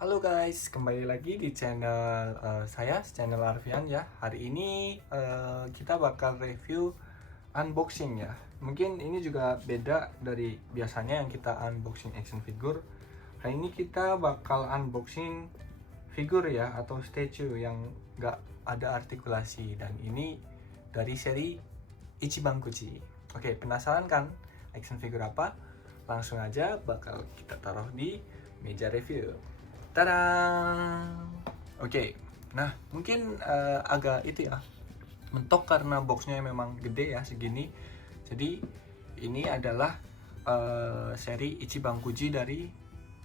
Halo guys, kembali lagi di channel saya, channel Arfian ya. Hari ini kita bakal review unboxing ya. Mungkin ini juga beda dari biasanya yang kita unboxing action figure. Hari ini kita bakal unboxing figur ya atau statue yang nggak ada artikulasi, dan ini dari seri Ichiban Kuchi. Oke, penasaran kan action figure apa? Langsung aja bakal kita taruh di meja review. Tada! Oke, nah mungkin agak itu ya, mentok karena boxnya memang gede ya segini. Jadi ini adalah seri Ichiban Kuchi dari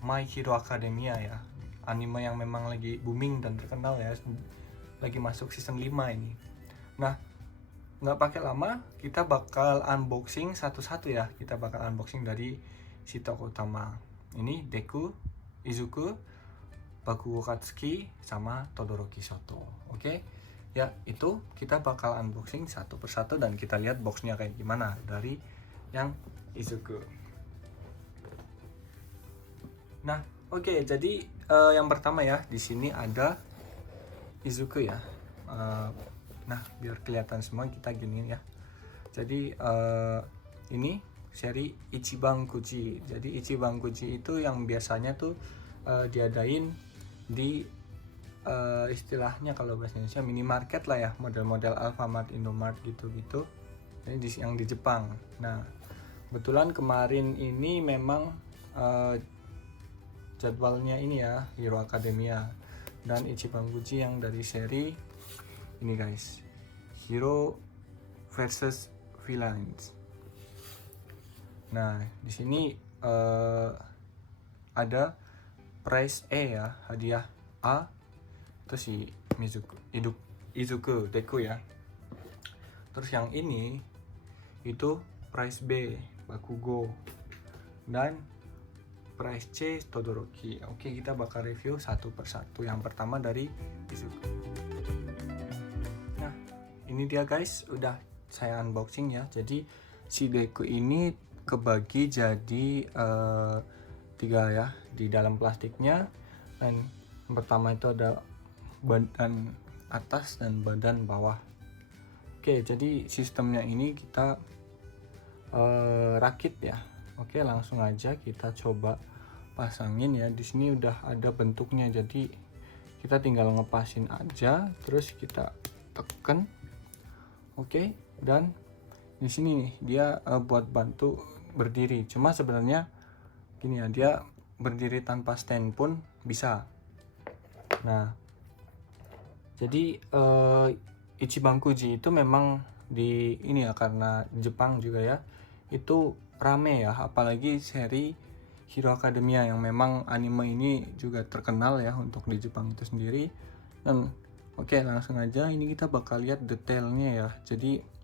My Hero Academia ya, anime yang memang lagi booming dan terkenal ya, lagi masuk season 5 ini. Nah, nggak pakai lama, kita bakal unboxing satu-satu ya. Kita bakal unboxing dari si tokoh utama ini, Deku, Izuku, Bakugo Katsuki, sama Todoroki Shoto. Oke, ya itu kita bakal unboxing satu persatu dan kita lihat boxnya kayak gimana dari yang Izuku. Nah, oke, jadi yang pertama ya, di sini ada Izuku ya. Nah, biar kelihatan semua kita gini ya. Jadi ini seri Ichiban Kuchi. Jadi Ichiban Kuchi itu yang biasanya tuh diadain di istilahnya kalau bahasa Indonesia minimarket lah ya, model-model Alfamart, Indomart gitu-gitu. Ini yang di Jepang. Nah, kebetulan kemarin ini memang jadwalnya ini ya, Hero Academia dan Ichiban Kuchi yang dari seri ini guys, Hero versus Villains. Nah, di sini ada prize A ya, hadiah A, itu si Izuku Deku ya. Terus yang ini itu prize B, Bakugo, dan prize C, Todoroki. Oke, kita bakal review satu persatu. Yang pertama dari Izuku. Nah, ini dia guys, udah saya unboxing ya. Jadi si Deku ini kebagi jadi tiga ya di dalam plastiknya. Dan yang pertama itu ada badan atas dan badan bawah. Oke, jadi sistemnya ini kita rakit ya. Oke, langsung aja kita coba pasangin ya. Di sini udah ada bentuknya, jadi kita tinggal ngepasin aja, terus kita tekan. Oke, dan di sini nih dia buat bantu berdiri. Cuma sebenarnya gini ya, dia berdiri tanpa stand pun bisa. Nah, jadi Ichiban Kuchi itu memang di ini ya, karena Jepang juga ya, itu rame ya, apalagi seri Hero Academia yang memang anime ini juga terkenal ya untuk di Jepang itu sendiri. Dan oke, langsung aja ini kita bakal lihat detailnya ya. Jadi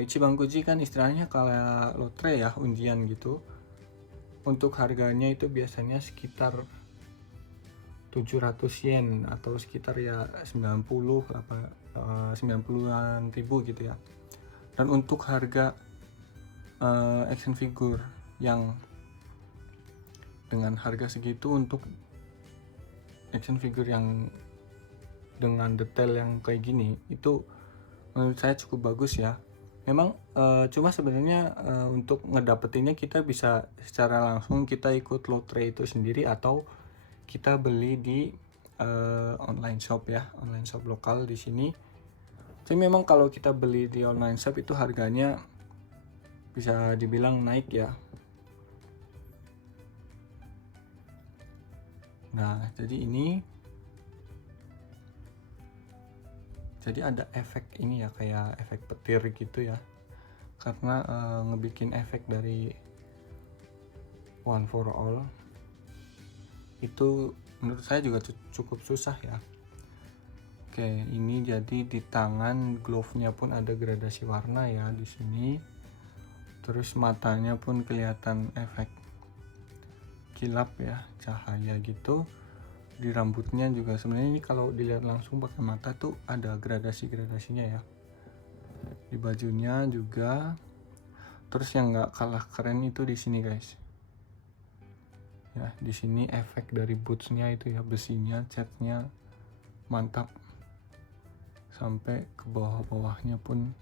Ichiban Kuchi kan istilahnya kayak lotre ya, undian gitu. Untuk harganya itu biasanya sekitar 700 yen atau sekitar ya 90-an ribu gitu ya. Dan untuk harga action figure yang dengan harga segitu, untuk action figure yang dengan detail yang kayak gini, itu menurut saya cukup bagus ya. Memang cuma sebenarnya untuk ngedapetinnya kita bisa secara langsung, kita ikut lotre itu sendiri, atau kita beli di online shop ya, online shop lokal di sini. Tapi memang kalau kita beli di online shop itu harganya bisa dibilang naik ya. Nah, jadi ada efek ini ya, kayak efek petir gitu ya, karena ngebikin efek dari One for All itu menurut saya juga cukup susah ya. Oke, ini jadi di tangan glove-nya pun ada gradasi warna ya di sini. Terus matanya pun kelihatan efek kilap ya, cahaya gitu. Di rambutnya juga sebenarnya ini kalau dilihat langsung pakai mata tuh ada gradasi-gradasinya ya. Di bajunya juga. Terus yang nggak kalah keren itu di sini guys. Ya, di sini efek dari bootsnya itu ya, besinya, catnya mantap. Sampai ke bawah-bawahnya pun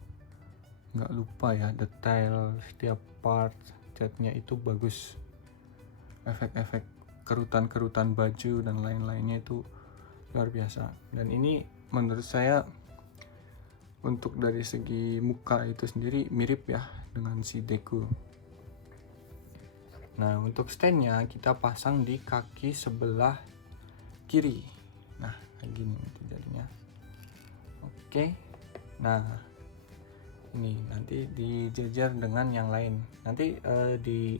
nggak lupa ya, detail setiap part catnya itu bagus. Efek-efek kerutan-kerutan baju dan lain-lainnya itu luar biasa. Dan ini menurut saya untuk dari segi muka itu sendiri mirip ya dengan si Deku. Nah, untuk standnya kita pasang di kaki sebelah kiri. Nah, kayak gini nanti jadinya. Oke. Nah, ini nanti dijejer dengan yang lain. Nanti di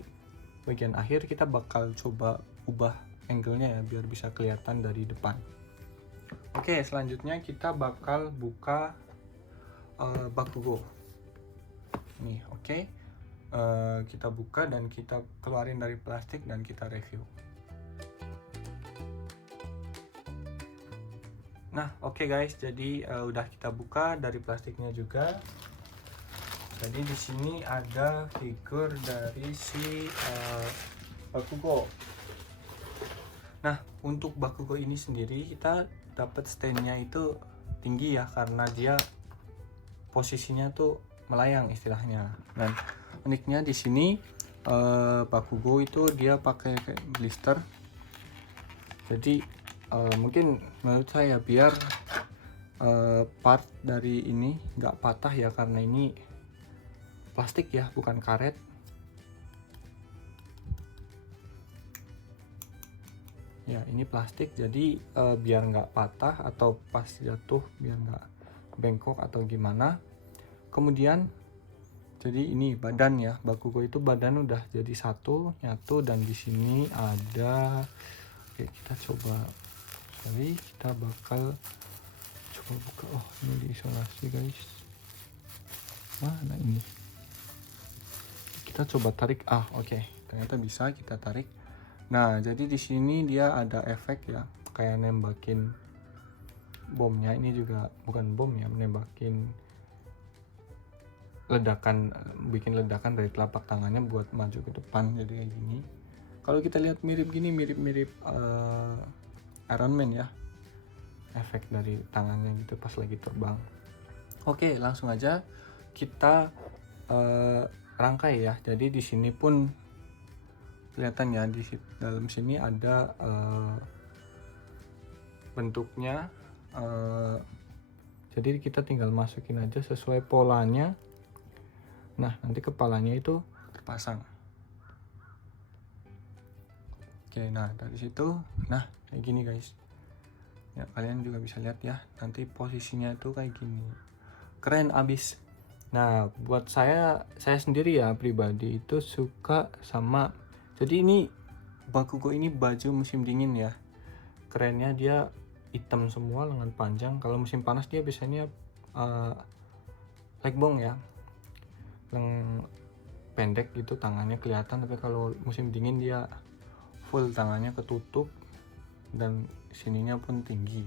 bagian akhir kita bakal coba ubah angle-nya ya biar bisa kelihatan dari depan. Oke, selanjutnya kita bakal buka Bakugo. Nih, oke. Kita buka dan kita keluarin dari plastik dan kita review. Nah, oke guys, jadi udah kita buka dari plastiknya juga. Jadi di sini ada figur dari si Bakugo. Nah, untuk Bakugo ini sendiri kita dapat standnya itu tinggi ya, karena dia posisinya tuh melayang istilahnya. Dan uniknya di sini Bakugo itu dia pakai kayak blister. Jadi mungkin menurut saya biar part dari ini nggak patah ya, karena ini plastik ya, bukan karet. Ya, ini plastik, jadi biar nggak patah atau pas jatuh biar nggak bengkok atau gimana. Kemudian jadi ini badan ya, Bakugo itu badan udah jadi satu nyatu. Dan di sini ada, oke kita coba, kita bakal coba buka. Oh, ini diisolasi guys. Mana ini? Kita coba tarik. Oke, ternyata bisa kita tarik. Nah, jadi di sini dia ada efek ya, kayak nembakin bomnya. Ini juga bukan bom ya, nembakin ledakan, bikin ledakan dari telapak tangannya buat maju ke depan. Jadi kayak gini. Kalau kita lihat mirip gini, mirip Iron Man ya, efek dari tangannya gitu pas lagi terbang. Oke, langsung aja kita rangkai ya. Jadi di sini pun kelihatan ya, di dalam sini ada bentuknya. Jadi kita tinggal masukin aja sesuai polanya. Nah, nanti kepalanya itu terpasang. Oke, nah dari situ, nah kayak gini guys. Ya, kalian juga bisa lihat ya, nanti posisinya itu kayak gini. Keren abis. Nah, buat saya sendiri ya pribadi itu suka sama, jadi ini Bakugo ini baju musim dingin ya. Kerennya dia hitam semua, lengan panjang. Kalau musim panas dia biasanya legbong ya, pendek gitu, tangannya kelihatan. Tapi kalau musim dingin dia full, tangannya ketutup dan sininya pun tinggi.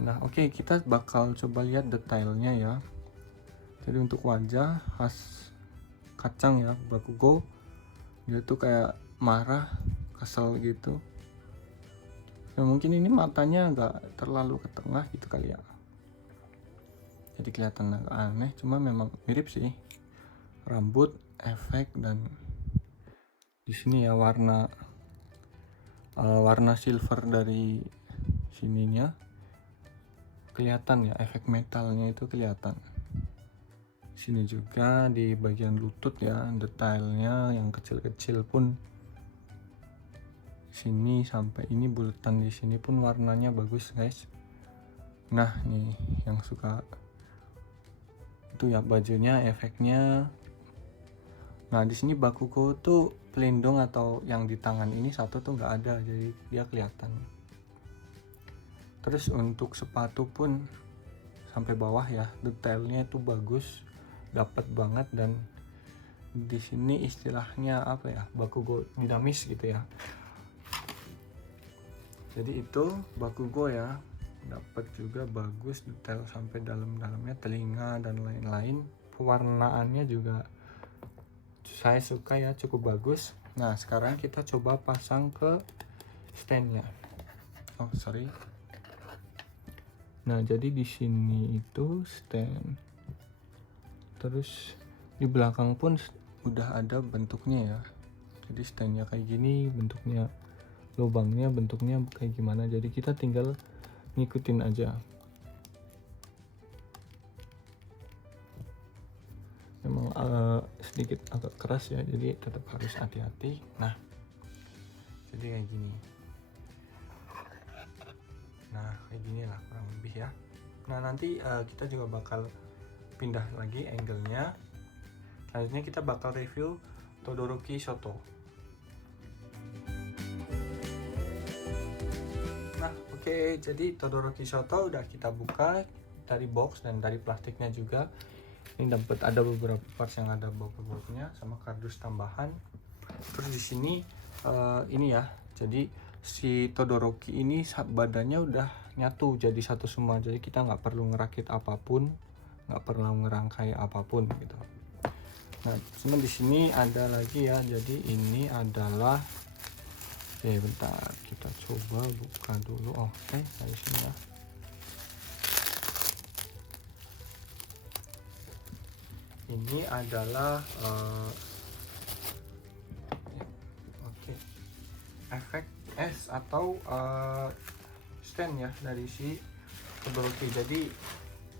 Nah, oke, kita bakal coba lihat detailnya ya. Jadi untuk wajah khas kacang ya Bakugo, dia tuh kayak marah, kesel gitu. Ya, mungkin ini matanya nggak terlalu ke tengah gitu kali ya, jadi kelihatan agak aneh. Cuma memang mirip sih, rambut, efek, dan di sini ya warna silver dari sininya kelihatan ya, efek metalnya itu kelihatan. Sini juga di bagian lutut ya, detailnya yang kecil-kecil pun sini sampai ini bulatan di sini pun warnanya bagus guys. Nah, nih yang suka itu ya bajunya, efeknya. Nah, di sini Bakugo tuh pelindung atau yang di tangan ini satu tuh nggak ada, jadi dia kelihatan. Terus untuk sepatu pun sampai bawah ya, detailnya itu bagus, dapat banget. Dan di sini istilahnya apa ya, Bakugo dinamis gitu ya. Jadi itu Bakugo ya, dapat juga bagus, detail sampai dalam-dalamnya, telinga dan lain-lain. Pewarnaannya juga saya suka ya, cukup bagus. Nah, sekarang kita coba pasang ke standnya. Oh, sorry. Nah, jadi di sini itu stand. Terus di belakang pun udah ada bentuknya ya. Jadi standnya kayak gini, bentuknya lubangnya bentuknya kayak gimana. Jadi kita tinggal ngikutin aja. Memang sedikit agak keras ya, jadi tetap harus hati-hati. Nah, jadi kayak gini. Nah, kayak gini lah kurang lebih ya. Nah, nanti kita juga bakal pindah lagi angle-nya. Selanjutnya kita bakal review Todoroki Shoto. Nah, oke, jadi Todoroki Shoto udah kita buka dari box dan dari plastiknya juga. Ini dapat ada beberapa parts yang ada bobot-bobotnya sama kardus tambahan. Terus di sini ini ya, jadi si Todoroki ini badannya udah nyatu jadi satu semua, jadi kita nggak perlu ngerakit apapun, nggak perlu ngerangkai apapun gitu. Nah, cuma di sini ada lagi ya, jadi ini adalah bentar kita coba buka dulu. Oke, dari sini ya. Ini adalah efek es atau stand ya dari si Todoroki. Jadi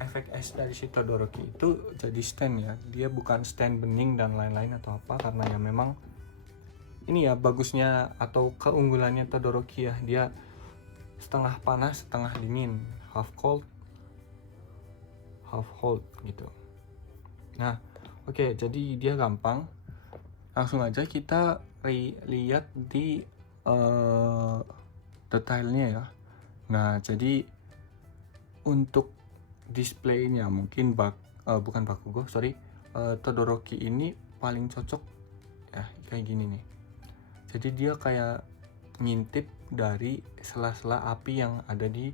efek es dari si Todoroki itu jadi stand ya, dia bukan stand bening dan lain-lain atau apa, karena ya memang ini ya bagusnya atau keunggulannya Todoroki ya, dia setengah panas setengah dingin, half cold half hot gitu. Nah, oke, jadi dia gampang. Langsung aja kita lihat di detailnya ya. Nah, jadi untuk displaynya mungkin bukan Bakugo, sorry, Todoroki ini paling cocok ya kayak gini nih. Jadi dia kayak ngintip dari sela-sela api yang ada di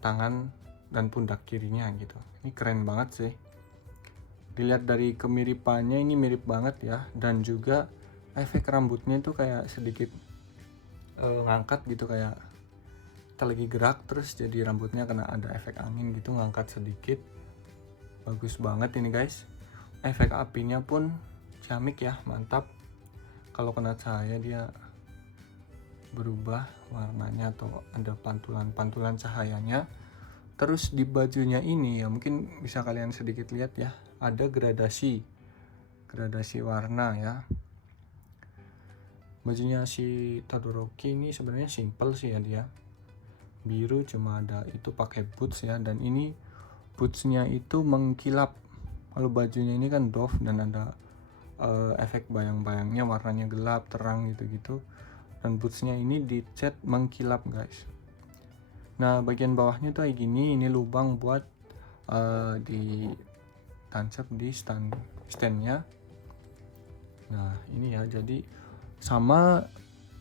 tangan dan pundak kirinya gitu. Ini keren banget sih. Dilihat dari kemiripannya ini mirip banget ya, dan juga efek rambutnya itu kayak sedikit ngangkat gitu, kayak kita lagi gerak terus jadi rambutnya kena ada efek angin gitu, ngangkat sedikit. Bagus banget ini guys. Efek apinya pun ciamik ya, mantap. Kalau kena cahaya dia berubah warnanya atau ada pantulan cahayanya. Terus di bajunya ini ya mungkin bisa kalian sedikit lihat ya, ada gradasi warna ya. Bajunya si Todoroki ini sebenarnya simple sih ya, dia biru, cuma ada itu pakai boots ya, dan ini bootsnya itu mengkilap. Kalau bajunya ini kan doff dan ada efek bayang-bayangnya, warnanya gelap terang gitu-gitu, dan bootsnya ini dicat mengkilap guys. Nah, bagian bawahnya tuh kayak gini, ini lubang buat ditancap di standnya. Nah, ini ya, jadi sama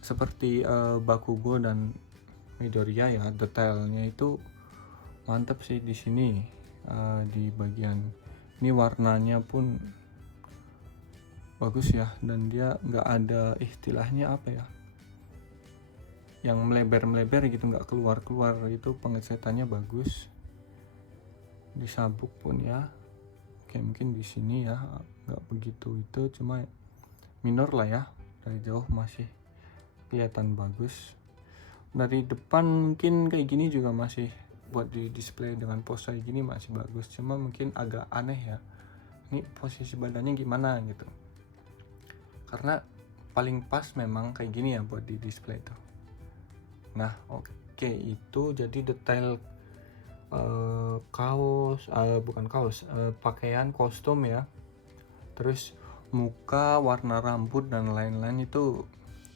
seperti Bakugo dan Midoriya ya, detailnya itu mantap sih di sini. Di bagian ini warnanya pun bagus ya, dan dia nggak ada istilahnya apa ya, yang melebar gitu, nggak keluar itu, pengecatannya bagus. Di sabuk pun ya, oke, mungkin di sini ya nggak begitu itu, cuma minor lah ya, dari jauh masih kelihatan bagus. Dari depan mungkin kayak gini juga masih buat di display dengan pose kayak gini masih bagus, cuma mungkin agak aneh ya, ini posisi badannya gimana gitu, karena paling pas memang kayak gini ya buat di display tuh. Nah, oke, itu jadi detail pakaian kostum ya. Terus muka, warna rambut dan lain-lain itu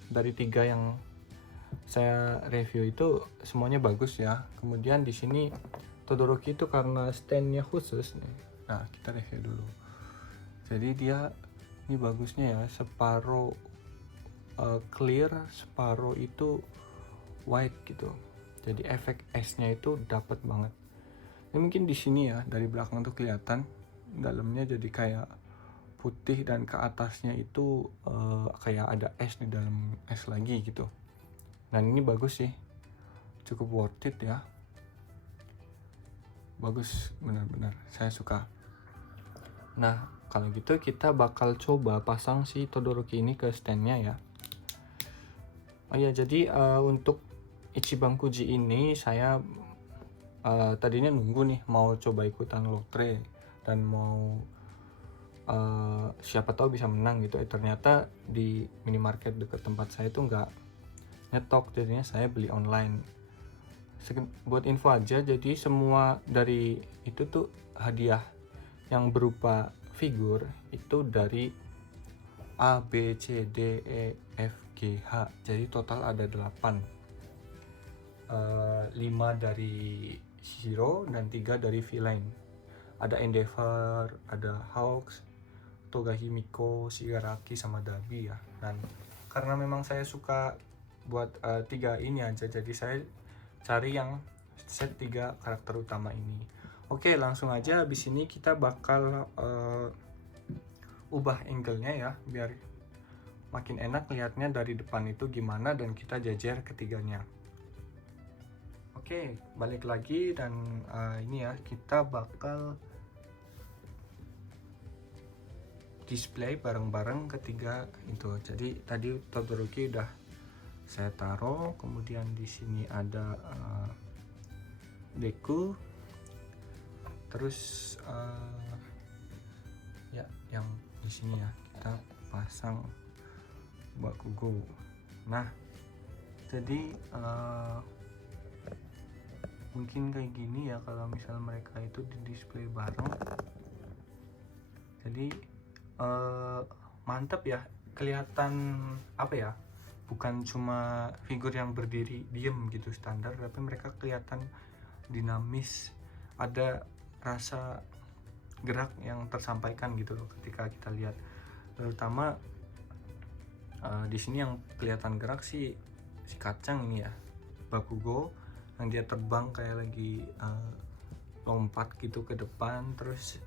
dari 3 yang saya review itu semuanya bagus ya. Kemudian di sini Todoroki itu karena standnya khusus nih. Nah, kita review dulu. Jadi dia ini bagusnya ya, separuh clear, separuh itu white gitu. Jadi efek esnya itu dapat banget. Ini mungkin di sini ya, dari belakang tuh kelihatan, dalamnya jadi kayak putih dan ke atasnya itu kayak ada es di dalam es lagi gitu. Dan ini bagus sih, cukup worth it ya, bagus benar-benar, saya suka. Nah kalau gitu kita bakal coba pasang si Todoroki ini ke standnya ya. Oh ya, jadi untuk Ichiban Kuji ini saya tadinya nunggu nih mau coba ikutan lotre dan mau siapa tahu bisa menang gitu. Ternyata di minimarket dekat tempat saya itu nggak nyetok, jadinya saya beli online. Buat info aja, jadi semua dari itu tuh hadiah yang berupa figur itu dari A, B, C, D, E, F, G, H. Jadi total ada 8. 5 dari Shiro dan 3 dari villain. Ada Endeavor, ada Hawks, Togahimiko, Shigaraki, sama Dabi ya. Dan karena memang saya suka buat 3 ini aja, jadi saya cari yang set 3 karakter utama ini. Oke, langsung aja. Habis ini kita bakal ubah angle-nya ya, biar makin enak lihatnya dari depan itu gimana, dan kita jajar ketiganya. Oke, balik lagi, dan ini ya, kita bakal display bareng-bareng ketiga itu. Jadi tadi Todoroki udah saya taruh, kemudian di sini ada Deku, terus ya yang di sini ya kita pasang Bakugo. Nah jadi mungkin kayak gini ya kalau misal mereka itu di display bareng. Jadi mantep ya, kelihatan apa ya, bukan cuma figur yang berdiri diem gitu standar, tapi mereka kelihatan dinamis, ada rasa gerak yang tersampaikan gitu loh ketika kita lihat. Terutama di sini yang kelihatan gerak si kacang ini ya, Bakugo, yang dia terbang kayak lagi lompat gitu ke depan. Terus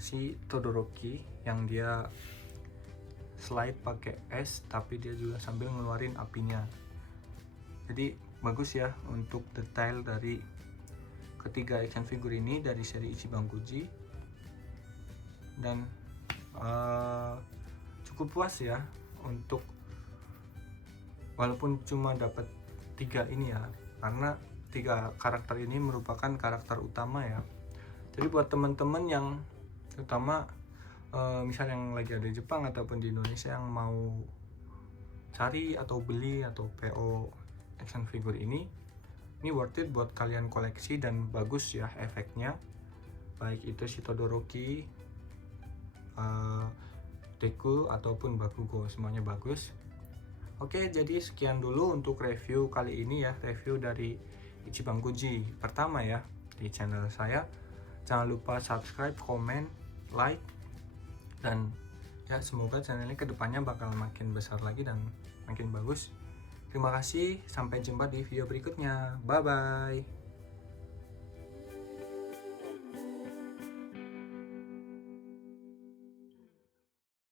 si Todoroki yang dia slide pakai es, tapi dia juga sambil ngeluarin apinya. Jadi bagus ya untuk detail dari ketiga action figure ini dari seri Ichiban Kuji. Dan cukup puas ya untuk walaupun cuma dapat 3 ini ya, karena 3 karakter ini merupakan karakter utama ya. Jadi buat teman-teman yang terutama misal yang lagi ada di Jepang ataupun di Indonesia yang mau cari atau beli atau PO action figure ini worth it buat kalian koleksi, dan bagus ya efeknya, baik itu si Todoroki, Deku ataupun Bakugo, semuanya bagus. Oke, jadi sekian dulu untuk review kali ini ya, review dari Ichiban Kuji pertama ya di channel saya. Jangan lupa subscribe, komen, like, dan ya semoga channel ini kedepannya bakal makin besar lagi dan makin bagus. Terima kasih, sampai jumpa di video berikutnya. Bye bye.